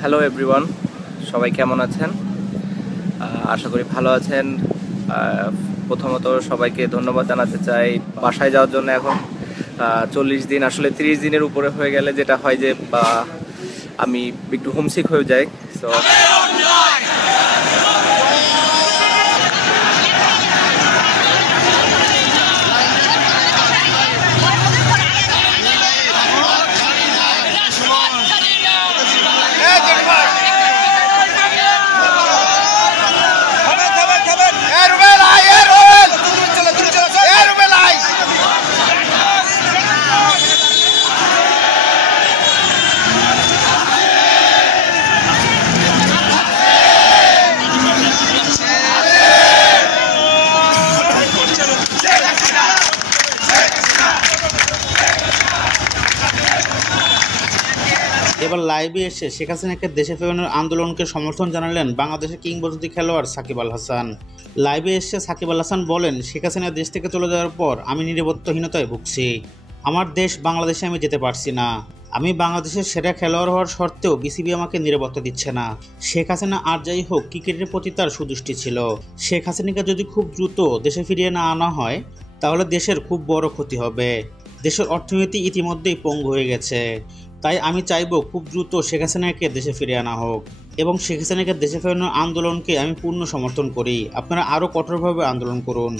Hello everyone, সবাই কেমন আছেন? আশা করি ভালো আছেন। প্রথমত সবাইকে ধন্যবাদ জানাতে চাই বাসায় যাওয়ার জন্য। এখন 40 দিন, আসলে 30 দিনের উপরে হয়ে গেলে যেটা হয় যে আমি একটু হোমসিক হয়ে যাই। সো এবার লাইভে এসে শেখ হাসিনাকে দেশে ফেরানোর আন্দোলনকে সমর্থন জানালেন বাংলাদেশের কিংবদন্তি খেলোয়াড় সাকিব আল হাসান। লাইভে এসে সাকিব আল হাসান বলেন, শেখ হাসিনা দেশ থেকে চলে যাওয়ার পর আমি নিরাপত্তাহীনতায় ভুগছি। আমার দেশ বাংলাদেশে আমি যেতে পারছি না। আমি বাংলাদেশের সেরা খেলোয়াড় হওয়ার সত্ত্বেও বিসিবি আমাকে নিরাপত্তা দিচ্ছে না। শেখ হাসিনা আর যাই হোক, ক্রিকেটের প্রতি তার সুদৃষ্টি ছিল। শেখ হাসিনাকে যদি খুব দ্রুত দেশে ফিরিয়ে না আনা হয় তাহলে দেশের খুব বড় ক্ষতি হবে। দেশের অর্থনীতি ইতিমধ্যেই পঙ্গু হয়ে গেছে। তাই আমি চাইব খুব দ্রুত শেখ হাসিনাকে দেশে ফিরিয়ে আনা হোক এবং শেখ হাসিনাকে দেশে ফেরানোর আন্দোলনকে আমি পূর্ণ সমর্থন করি। আপনারা আরও কঠোরভাবে আন্দোলন করুন।